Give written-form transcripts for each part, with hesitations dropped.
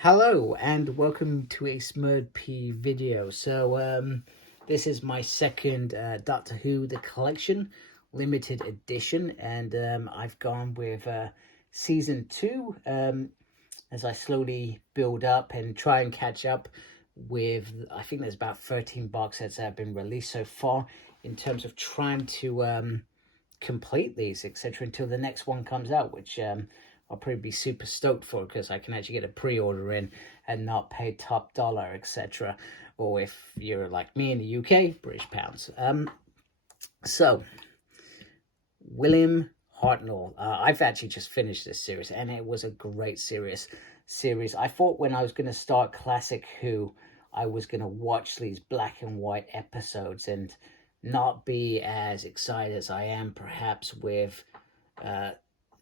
Hello and welcome to a Smurd P video. This is my second Doctor Who The Collection limited edition, and I've gone with season 2 as I slowly build up and try and catch up with, I think there's about 13 box sets that have been released so far, in terms of trying to complete these, etc., until the next one comes out, which I'll probably be super stoked for, because I can actually get a pre-order in and not pay top dollar, etc. Or if you're like me in the UK, British pounds. So, William Hartnell. I've actually just finished this series, and it was a great series. I thought when I was going to start Classic Who, I was going to watch these black and white episodes and not be as excited as I am perhaps with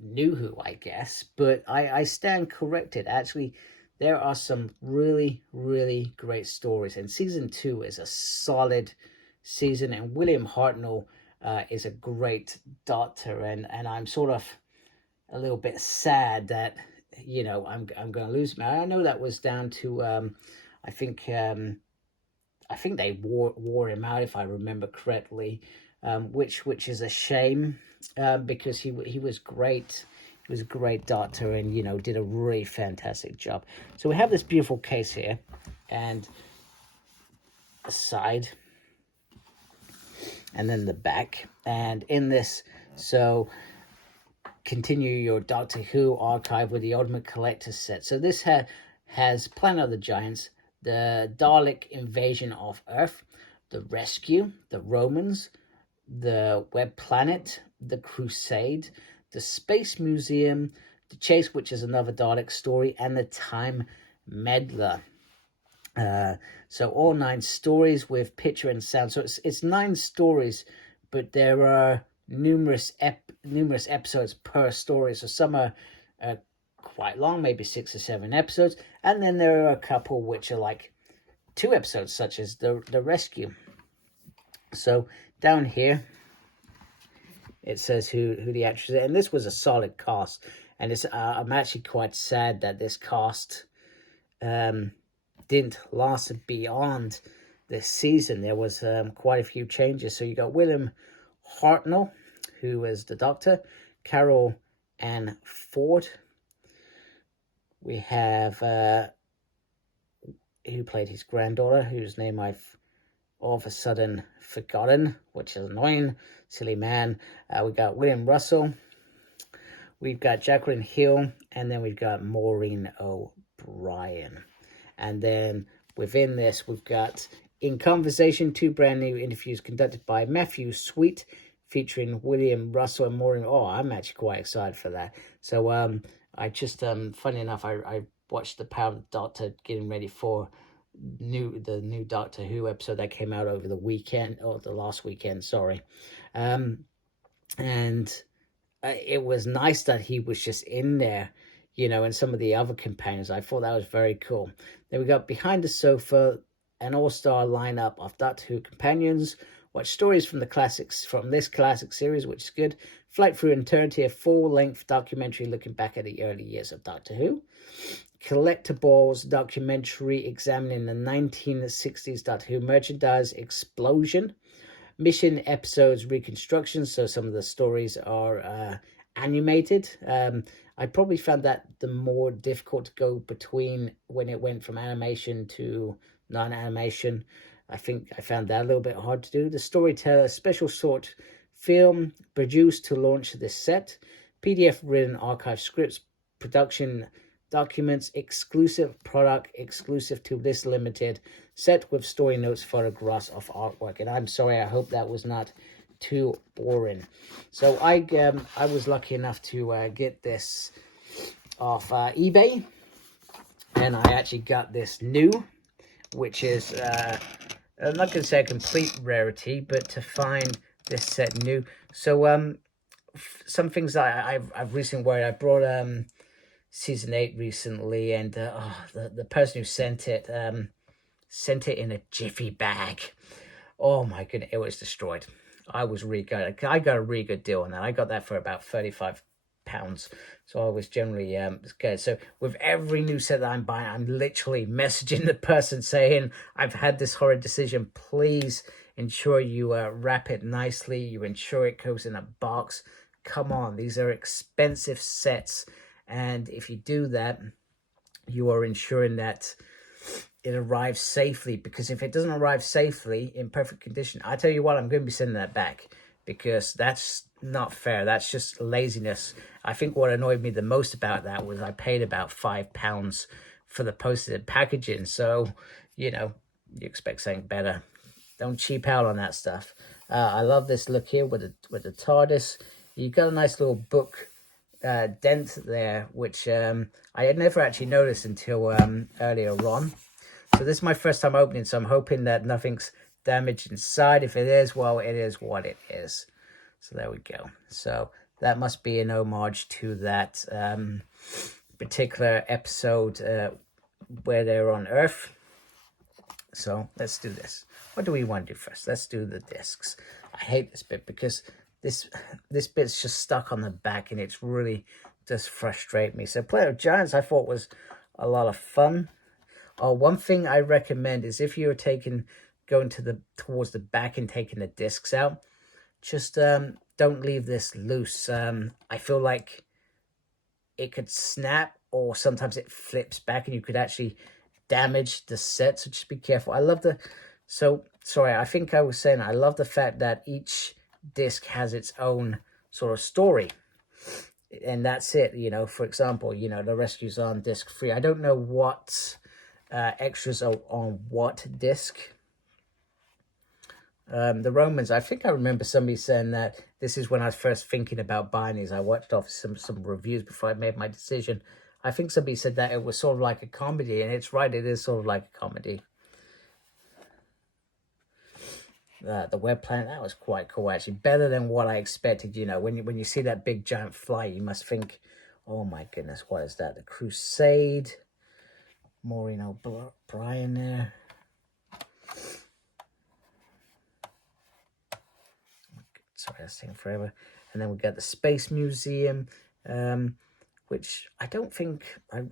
New Who, I guess. But I stand corrected. Actually, there are some really, really great stories, and season 2 is a solid season, and William Hartnell is a great doctor, and I'm sort of a little bit sad that, you know, I'm going to lose him. I know that was down to I think they wore him out, if I remember correctly, which is a shame, because he was great. He was a great doctor, and, you know, did a really fantastic job. So we have this beautiful case here, and a side, and then the back. And in this, so continue your Doctor Who archive with the Ultimate Collector's set. So this has Planet of the Giants, the Dalek invasion of Earth, the Rescue, the Romans, the Web Planet, the Crusade, the Space Museum, the Chase, which is another Dalek story, and the Time Meddler. So all 9 stories with picture and sound. So it's 9 stories, but there are numerous episodes per story. So some are quite long, maybe 6 or 7 episodes, and then there are a couple which are like 2 episodes, such as the Rescue. So down here it says who the actors are, and this was a solid cast, and it's I'm actually quite sad that this cast didn't last beyond this season. There was quite a few changes. So you got William Hartnell, who was the Doctor, Carol Ann Ford. We have who played his granddaughter, whose name I've all of a sudden forgotten, which is annoying, silly man. We got William Russell, we've got Jacqueline Hill, and then we've got Maureen O'Brien. And then within this, we've got In Conversation, 2 brand new interviews conducted by Matthew Sweet, featuring William Russell and Maureen. Oh, I'm actually quite excited for that. So I just funny enough, I watched the Power of the Doctor getting ready for the new Doctor Who episode that came out over the weekend, or the last weekend, sorry. And it was nice that he was just in there, you know, and some of the other companions. I thought that was very cool. Then we got Behind the Sofa, an all-star lineup of Doctor Who companions. Watch stories from the classics, from this classic series, which is good. Flight Through Eternity, a full-length documentary looking back at the early years of Doctor Who. Collectibles documentary examining the 1960s Doctor Who merchandise explosion. Mission episodes reconstruction, so some of the stories are animated. I probably found that the more difficult to go between when it went from animation to non-animation. I think I found that a little bit hard to do. The Storyteller special short film produced to launch this set. PDF written archive scripts, production documents, exclusive product, exclusive to this limited set with story notes, photographs of artwork. And I'm sorry, I hope that was not too boring. So I was lucky enough to get this off eBay, and I actually got this new, which is I'm not going to say a complete rarity, but to find this set new. So some things that I've recently worried. I brought season 8 recently, and the person who sent it in a jiffy bag. Oh my goodness, it was destroyed. I was really good. I got a really good deal on that. I got that for about $35 £5. So I was generally scared. So with every new set that I'm buying, I'm literally messaging the person saying, I've had this horrid decision. Please ensure you wrap it nicely. You ensure it goes in a box. Come on, these are expensive sets. And if you do that, you are ensuring that it arrives safely, because if it doesn't arrive safely in perfect condition, I tell you what, I'm going to be sending that back, because that's not fair. That's just laziness. I think what annoyed me the most about that was I paid about £5 for the postage packaging. So, you know, you expect something better. Don't cheap out on that stuff. I love this look here with the TARDIS. You've got a nice little book dent there, which I had never actually noticed until earlier on. So this is my first time opening, so I'm hoping that nothing's damaged inside. If it is, well, it is what it is. So there we go. So that must be an homage to that particular episode where they're on Earth. So let's do this. What do we want to do first? Let's do the discs. I hate this bit because this bit's just stuck on the back, and it's really just frustrate me. So Planet of Giants I thought was a lot of fun. One thing I recommend is if you're going towards the back and taking the discs out, just don't leave this loose. I feel like it could snap, or sometimes it flips back and you could actually damage the set, so just be careful. I love I think I was saying I love the fact that each disc has its own sort of story, and that's it. You know, for example, you know, the rescue's on disc 3. I don't know what extras are on what disc. The Romans, I think I remember somebody saying that this is when I was first thinking about buying these. I watched off some reviews before I made my decision. I think somebody said that it was sort of like a comedy, and it's right, it is sort of like a comedy. The Web Planet, that was quite cool, actually. Better than what I expected. You know, when you see that big giant fly, you must think, oh my goodness, what is that? The Crusade. Maureen O'Brien there. Sorry, that's taking forever. And then we got the Space Museum, which I don't think I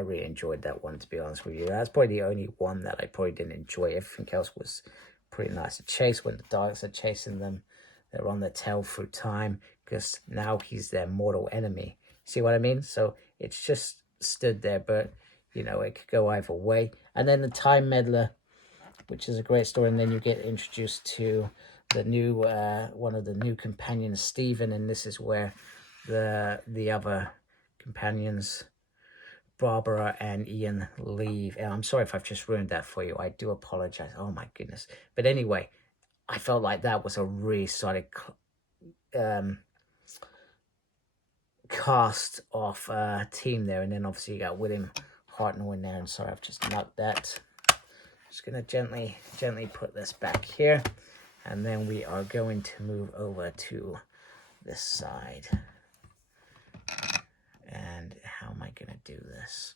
really enjoyed that one, to be honest with you. That's probably the only one that I probably didn't enjoy. Everything else was pretty nice to chase. When the Daleks are chasing them, they're on their tail through time, because now he's their mortal enemy. See what I mean? So it's just stood there, but you know, it could go either way. And then the Time Meddler, which is a great story, and then you get introduced to the new one of the new companions, Stephen, and this is where the other companions, Barbara and Ian, leave. And I'm sorry if I've just ruined that for you. I do apologize. Oh my goodness. But anyway, I felt like that was a really solid cast off team there. And then obviously you got William Hartnell in there. And sorry, I've just knocked that. Just gonna gently put this back here, and then we are going to move over to this side. And how am I gonna do this?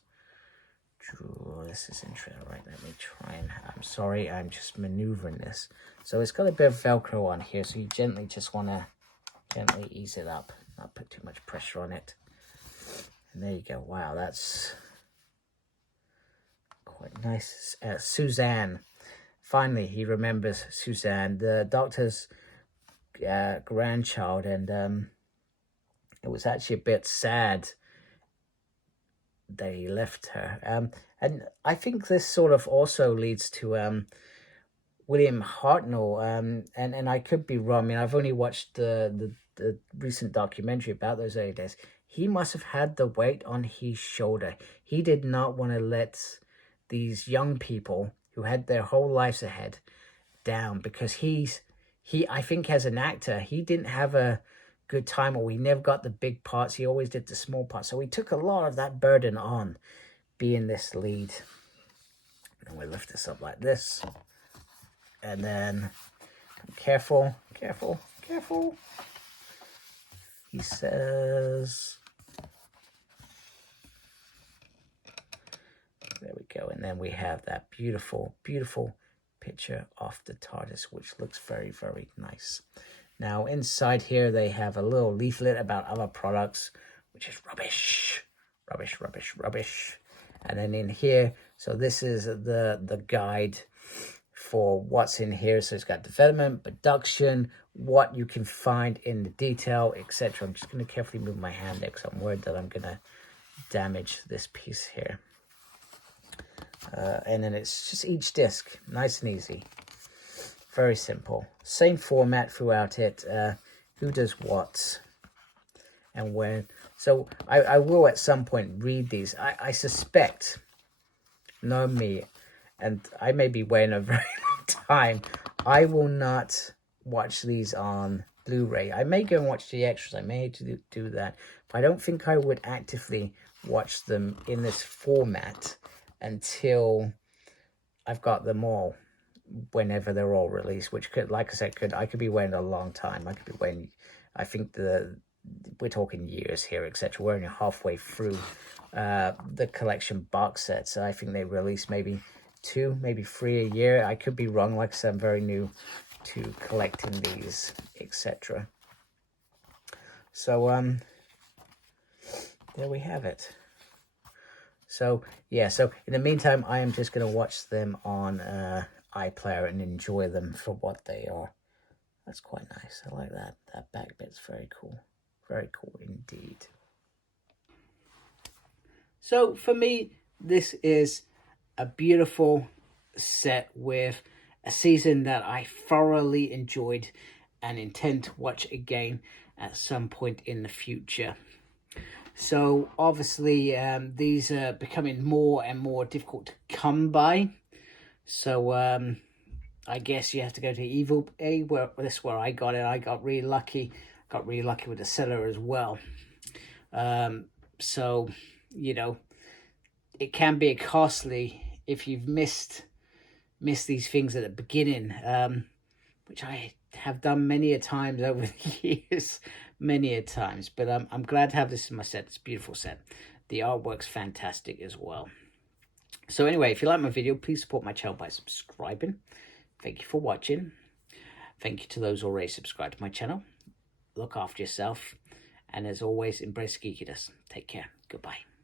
This is interesting. Right, let me try and, I'm sorry, I'm just maneuvering this. So it's got a bit of Velcro on here, so you just want to gently ease it up, not put too much pressure on it. And there you go. Wow, that's quite nice. Suzanne. Finally, he remembers Suzanne, the doctor's grandchild, and it was actually a bit sad that he left her. And I think this sort of also leads to William Hartnell, and I could be wrong. I mean, I've only watched the recent documentary about those early days. He must have had the weight on his shoulder. He did not want to let these young people who had their whole lives ahead down, because he I think as an actor, he didn't have a good time, or he never got the big parts. He always did the small parts. So he took a lot of that burden on being this lead. And we lift this up like this. And then, careful. He says, there we go. And then we have that beautiful, beautiful picture of the TARDIS, which looks very, very nice. Now, inside here, they have a little leaflet about other products, which is rubbish. Rubbish, rubbish, rubbish. And then in here, so this is the guide for what's in here. So it's got development, production, what you can find in the detail, etc. I'm just going to carefully move my hand there because I'm worried that I'm going to damage this piece here. And then it's just each disc, nice and easy. Very simple. Same format throughout it. Who does what and when. So I will at some point read these. I suspect, know me, and I may be waiting a very long time, I will not watch these on Blu-ray. I may go and watch the extras. I may do that. But I don't think I would actively watch them in this format until I've got them all, whenever they're all released, which could, like I said, I could be waiting a long time. I could be waiting, I think we're talking years here, etc. We're only halfway through the collection box set, so I think they release maybe 2, maybe 3 a year. I could be wrong. Like I said, I'm very new to collecting these, etc. So there we have it. So yeah, so in the meantime, I am just going to watch them on iPlayer and enjoy them for what they are. That's quite nice. I like that. That back bit's very cool. Very cool indeed. So for me, this is a beautiful set with a season that I thoroughly enjoyed and intend to watch again at some point in the future. So obviously these are becoming more and more difficult to come by. So I guess you have to go to eBay, where this is where I got it. I got really lucky. Got really lucky with the seller as well. So, you know, it can be costly if you've missed these things at the beginning, which I have done many a times over the years, many a times. But I'm glad to have this in my set. It's a beautiful set. The artwork's fantastic as well. So anyway, if you like my video, please support my channel by subscribing. Thank you for watching. Thank you to those already subscribed to my channel. Look after yourself. And as always, embrace geekiness. Take care. Goodbye.